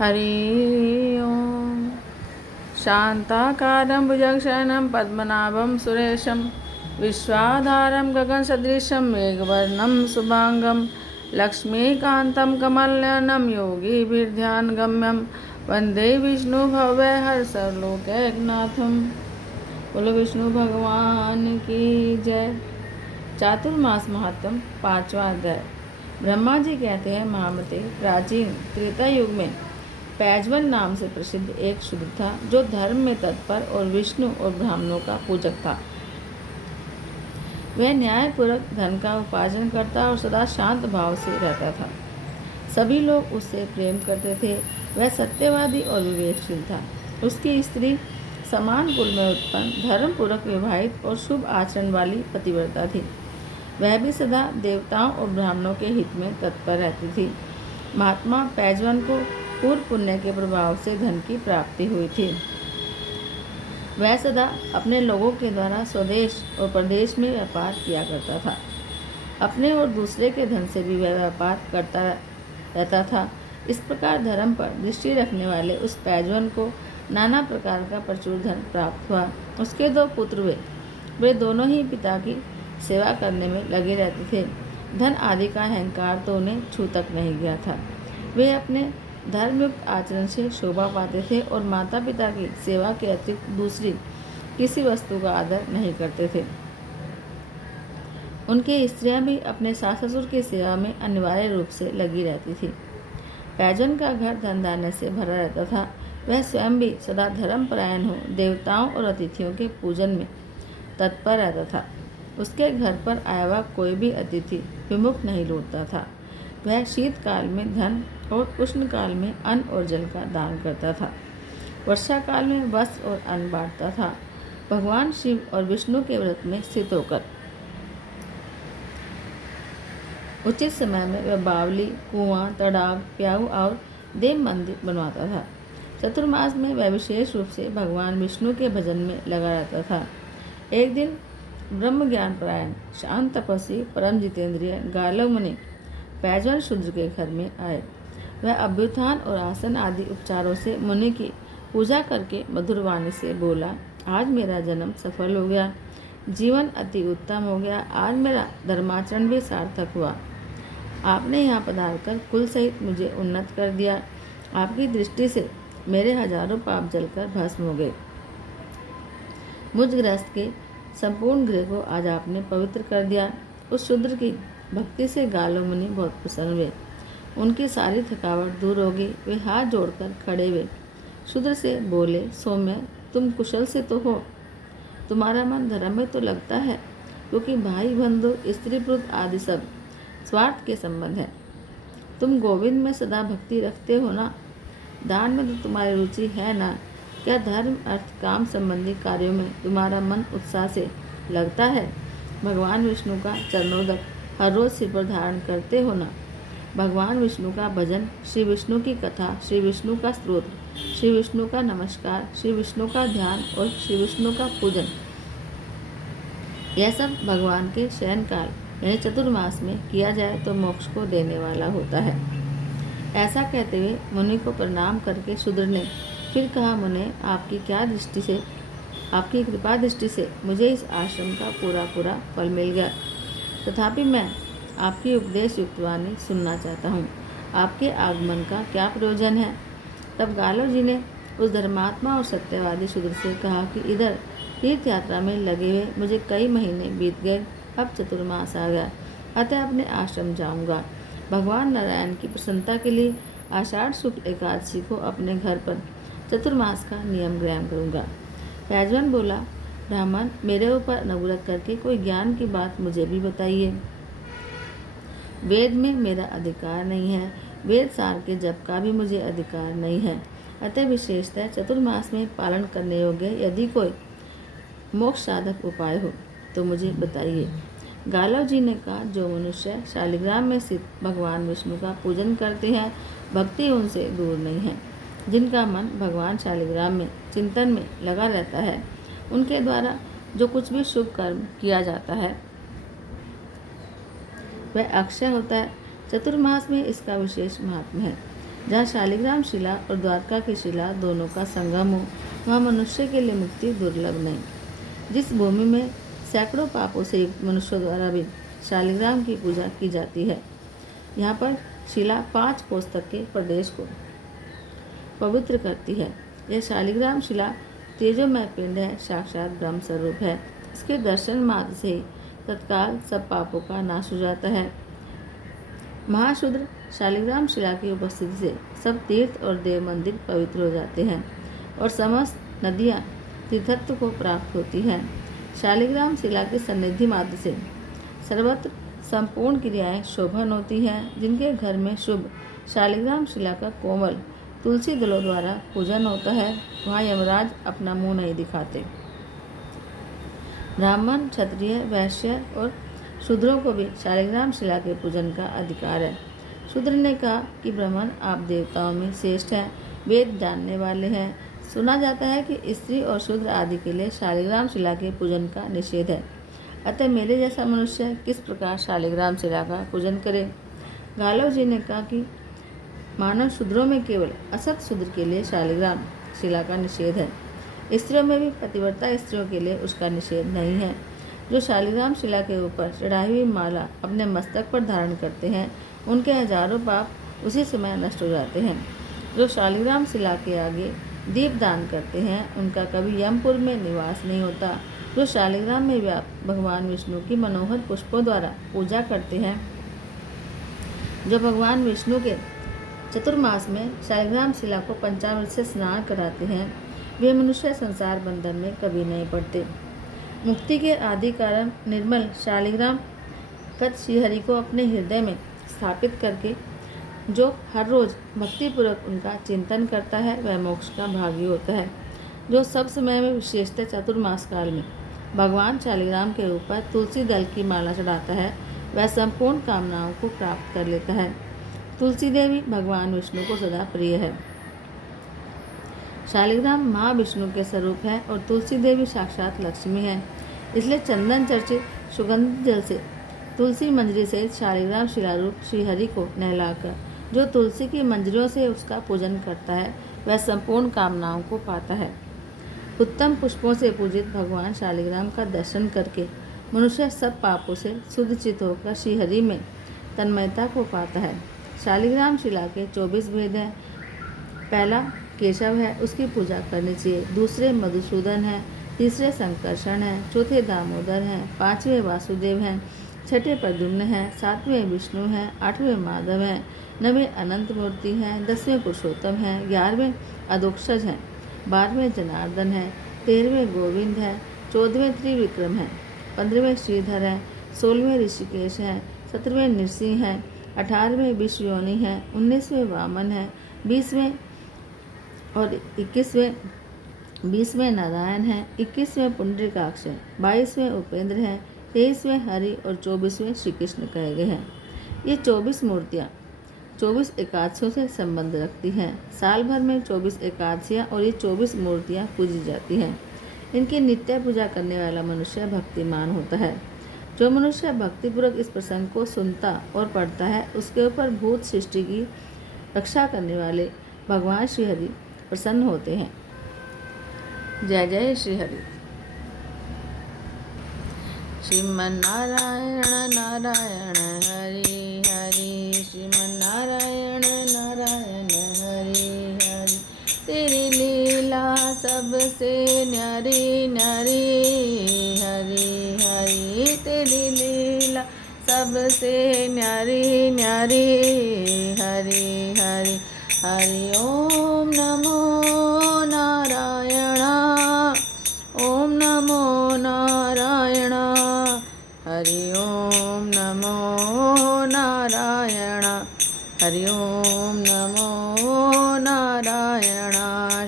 हरि ओम। शान्ताकारं भुजगशयनं पद्मनाभं सुरेशं विश्वाधारं गगनसदृशं मेघवर्णं शुभांगं लक्ष्मीकान्तं कमलनयनं योगिभिर्ध्यानगम्यं वन्दे विष्णुभवैर्हर्षलोकैकनाथं। बोलो विष्णु भगवान की जय। चातुर्मास महात्म, 5वां अध्याय। ब्रह्मा जी कहते हैं, महामते, प्राचीन त्रेता युग में पैजवन नाम से प्रसिद्ध एक शूद्र था जो धर्म में तत्पर और विष्णु और ब्राह्मणों का पूजक था। वह न्यायपूर्वक धन का उपार्जन करता और सदा शांत भाव से रहता था। सभी लोग उससे प्रेम करते थे। वह सत्यवादी और विवेकशील था। उसकी स्त्री समान कुल में उत्पन्न, धर्मपूर्वक विवाहित और शुभ आचरण वाली पतिव्रता थी। वह भी सदा देवताओं और ब्राह्मणों के हित में तत्पर रहती थी। महात्मा पैजवन को पूर्व पुण्य के प्रभाव से धन की प्राप्ति हुई थी। वह सदा अपने लोगों के द्वारा स्वदेश और प्रदेश में व्यापार किया करता था। अपने और दूसरे के धन से भी वह व्यापार करता रहता था। इस प्रकार धर्म पर दृष्टि रखने वाले उस पैजवन को नाना प्रकार का प्रचुर धन प्राप्त हुआ। उसके 2 पुत्र हुए। वे दोनों ही पिता की सेवा करने में लगे रहते थे। धन आदि का अहंकार तो उन्हें छू तक नहीं गया था। वे अपने धर्मयुक्त आचरण से शोभा पाते थे और माता पिता की सेवा के अतिरिक्त दूसरी किसी वस्तु का आदर नहीं करते थे। उनकी स्त्रियां भी अपने सास ससुर की सेवा में अनिवार्य रूप से लगी रहती थी। पैजन का घर धन धान्य से भरा रहता था। वह स्वयं भी सदा धर्मपरायण हो देवताओं और अतिथियों के पूजन में तत्पर रहता था। उसके घर पर आया हुआ कोई भी अतिथि विमुख नहीं लौटता था। वह शीतकाल में धन और उष्णकाल में अन्न और जल का दान करता था। वर्षा काल में वस्त्र और अन्न बांटता था। भगवान शिव और विष्णु के व्रत में स्थित होकर उचित समय में वह बावली, कुआं, तड़ाग, प्याऊ और देव मंदिर बनवाता था। चतुर्मास में वह विशेष रूप से भगवान विष्णु के भजन में लगा रहता था। एक दिन ब्रह्म ज्ञान परायण, शांत तपस्वी, परम जितेंद्रिय गालव मुनि पैजवन शूद्र के घर में आए। वह अभ्युत्थान और आसन आदि उपचारों से मुनि की पूजा करके मधुर वाणी से बोला, आज मेरा जन्म सफल हो गया, जीवन अति उत्तम हो गया, आज मेरा धर्माचरण भी सार्थक हुआ। आपने यहाँ पधार कर कुल सहित मुझे उन्नत कर दिया। आपकी दृष्टि से मेरे हजारों पाप जलकर भस्म हो गए। मुझ गृहस्थ के संपूर्ण गृह को आज आपने पवित्र कर दिया। उस शूद्र की भक्ति से गालव मुनि बहुत प्रसन्न हुए। उनकी सारी थकावट दूर होगी। वे हाथ जोड़कर खड़े हुए। शूद्र से बोले, सौम्य, तुम कुशल से तो हो, तुम्हारा मन धर्म में तो लगता है, क्योंकि भाई बंधु स्त्री पुत्र आदि सब स्वार्थ के संबंध है। तुम गोविंद में सदा भक्ति रखते हो ना? दान में तो तुम्हारी रुचि है ना? क्या धर्म अर्थ काम संबंधी कार्यों में तुम्हारा मन उत्साह से लगता है? भगवान विष्णु का चरणोदक हर रोज सिर पर धारण करते हो ना? भगवान विष्णु का भजन, श्री विष्णु की कथा, श्री विष्णु का स्तोत्र, श्री विष्णु का नमस्कार, श्री विष्णु का ध्यान और श्री विष्णु का पूजन, यह सब भगवान के शयन काल यानी चतुर्मास में किया जाए तो मोक्ष को देने वाला होता है। ऐसा कहते हुए मुनि को प्रणाम करके शूद्र ने फिर कहा, मुने, आपकी कृपा दृष्टि से मुझे इस आश्रम का पूरा फल मिल गया, तथापि मैं आपकी उपदेश युक्त वाणी सुनना चाहता हूँ। आपके आगमन का क्या प्रयोजन है? तब गालव जी ने उस धर्मात्मा और सत्यवादी शूद्र से कहा कि इधर तीर्थ यात्रा में लगे हुए मुझे कई महीने बीत गए। अब चतुर्मास आ गया, अतः अपने आश्रम जाऊंगा। भगवान नारायण की प्रसन्नता के लिए आषाढ़ शुक्ल एकादशी को अपने घर पर चतुर्मास का नियम ग्रहण करूंगा। पैजवन बोला, ब्राह्मण, मेरे ऊपर अनुग्रह करके कोई ज्ञान की बात मुझे भी बताइए। वेद में मेरा अधिकार नहीं है, वेद सार के जप का भी मुझे अधिकार नहीं है, अतः विशेषतः चतुर्मास में पालन करने योग्य यदि कोई मोक्ष साधक उपाय हो तो मुझे बताइए। गालव जी ने कहा, जो मनुष्य शालिग्राम में स्थित भगवान विष्णु का पूजन करते हैं, भक्ति उनसे दूर नहीं है। जिनका मन भगवान शालिग्राम में चिंतन में लगा रहता है, उनके द्वारा जो कुछ भी शुभ कर्म किया जाता है वह अक्षय होता है। चतुर्मास में इसका विशेष महत्व है। जहाँ शालिग्राम शिला और द्वारका की शिला दोनों का संगम हो, वहाँ मनुष्य के लिए मुक्ति दुर्लभ नहीं। जिस भूमि में सैकड़ों पापों से युक्त मनुष्यों द्वारा भी शालिग्राम की पूजा की जाती है, यहाँ पर शिला 5 कोस तक के प्रदेश को पवित्र करती है। यह शालिग्राम शिला तेजोमय पिंड है, साक्षात ब्रह्म स्वरूप है। इसके दर्शन मात्र से ही तत्काल सब पापों का नाश हो जाता है। महाशूद्र शालिग्राम शिला की उपस्थिति से सब तीर्थ और देव मंदिर पवित्र हो जाते हैं और समस्त नदियाँ तीर्थत्व को प्राप्त होती हैं। शालिग्राम शिला की सन्निधि मात्र से सर्वत्र संपूर्ण क्रियाएं शोभन होती हैं। जिनके घर में शुभ शालिग्राम शिला का कोमल तुलसी दलों द्वारा पूजन होता है, वहाँ यमराज अपना मुंह नहीं दिखाते। ब्राह्मण, क्षत्रिय, वैश्य और शूद्रों को भी शालिग्राम शिला के पूजन का अधिकार है। शूद्र ने कहा कि ब्राह्मण आप देवताओं में श्रेष्ठ हैं, वेद जानने वाले हैं। सुना जाता है कि स्त्री और शूद्र आदि के लिए शालिग्राम शिला के पूजन का निषेध है, अतः मेरे जैसा मनुष्य किस प्रकार शालिग्राम शिला का पूजन करे। गालव जी ने कहा कि मानव शूद्रों में केवल असत शूद्र के लिए शालिग्राम शिला का निषेध है, स्त्रियों में भी पतिव्रता स्त्रियों के लिए उसका निषेध नहीं है। जो शालिग्राम शिला के ऊपर चढ़ाई हुई माला अपने मस्तक पर धारण करते हैं, उनके हजारों पाप उसी समय नष्ट हो जाते हैं। जो शालिग्राम शिला के आगे दीप दान करते हैं, उनका कभी यमपुर में निवास नहीं होता। जो शालिग्राम में व्याप्त भगवान विष्णु की मनोहर पुष्पों द्वारा पूजा करते हैं, जो भगवान विष्णु के चतुर्मास में शालिग्राम शिला को पंचामृत से स्नान कराते हैं, वे मनुष्य संसार बंधन में कभी नहीं पड़ते। मुक्ति के आदि कारण निर्मल शालिग्राम तत् श्रीहरि को अपने हृदय में स्थापित करके जो हर रोज भक्तिपूर्वक उनका चिंतन करता है, वह मोक्ष का भागी होता है। जो सब समय में विशेषतः चतुर्मास काल में भगवान शालिग्राम के ऊपर तुलसी दल की माला चढ़ाता है, वह संपूर्ण कामनाओं को प्राप्त कर लेता है। तुलसी देवी भगवान विष्णु को सदा प्रिय है। शालिग्राम महाविष्णु के स्वरूप है और तुलसी देवी साक्षात लक्ष्मी है। इसलिए चंदन चर्चित सुगंध जल से तुलसी मंजरी सहित शालिग्राम शिलारूप श्रीहरि को नहलाकर जो तुलसी की मंजरियों से उसका पूजन करता है, वह संपूर्ण कामनाओं को पाता है। उत्तम पुष्पों से पूजित भगवान शालिग्राम का दर्शन करके मनुष्य सब पापों से शुद्ध चित होकर श्रीहरि में तन्मयता को पाता है। शालिग्राम शिला के 24 भेद हैं। पहला केशव है, उसकी पूजा करनी चाहिए। दूसरे मधुसूदन है, तीसरे संकर्षण है, चौथे दामोदर हैं, 5वें वासुदेव हैं, 6ठे प्रद्युम्न हैं, 7वें विष्णु हैं, 8वें माधव हैं, 9वें अनंत मूर्ति हैं, 10वें पुरुषोत्तम हैं, 11वें अधोक्षज हैं, 12वें जनार्दन हैं, 13वें गोविंद हैं, 14वें त्रिविक्रम हैं, 15वें श्रीधर हैं, 16वें ऋषिकेश हैं, 17वें नृसिंह हैं, 18वें विश्वयोनि हैं, 19वें वामन हैं, 20वें नारायण हैं, 21वें पुंडरीकाक्ष हैं, 22वें उपेंद्र हैं, 23वें हरि और 24वें श्री कृष्ण कहे गए हैं। ये 24 मूर्तियाँ 24 एकादशियों से संबंध रखती हैं। साल भर में 24 एकादशियाँ और ये 24 मूर्तियाँ पूजी जाती हैं। इनकी नित्य पूजा करने वाला मनुष्य भक्तिमान होता है। जो मनुष्य भक्तिपूर्वक इस प्रसंग को सुनता और पढ़ता है, उसके ऊपर भूत सृष्टि की रक्षा करने वाले भगवान श्रीहरि प्रसन्न होते हैं। जय जय श्रीहरि। श्रीमन्नारायण नारायण हरि हरि, श्रीमन्नारायण नारायण हरि हरि। तेरी लीला सबसे न्यारी न्यारी हरि हरि, तेरी लीला सबसे न्यारी न्यारी हरि हरि। हरि ओम नमो नारायण, ओम नमो नारायण, हरि ओम नमो नारायण, हरि ओम नमो नारायण।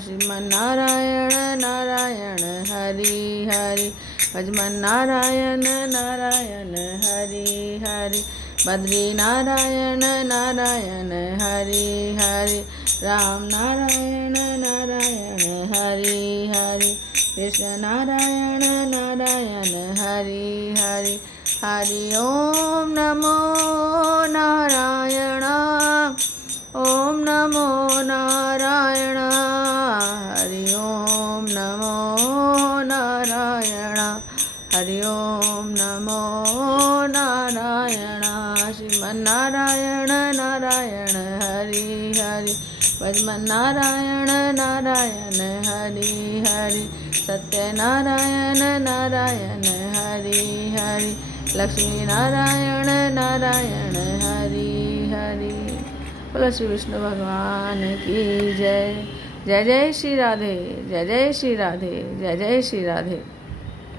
श्रीमन्नारायण नारायण हरि हरि, भजमन्नारायण नारायण हरि हरि, बद्री नारायण नारायण हरि हरि, राम नारायण नारायण हरि हरि, कृष्ण नारायण नारायण हरि हरि। हरि ओम नमो नारायण, ओम नमो नारायण श्रीमन्नारायण नारायण हरि हरि भजमन्नारायण नारायण हरि हरि सत्यनारायण नारायण हरि हरि लक्ष्मी नारायण नारायण हरि हरि। बोलो श्री विष्णु भगवान की जय। जय जय श्री राधे, जय जय श्री राधे, जय जय श्री राधे।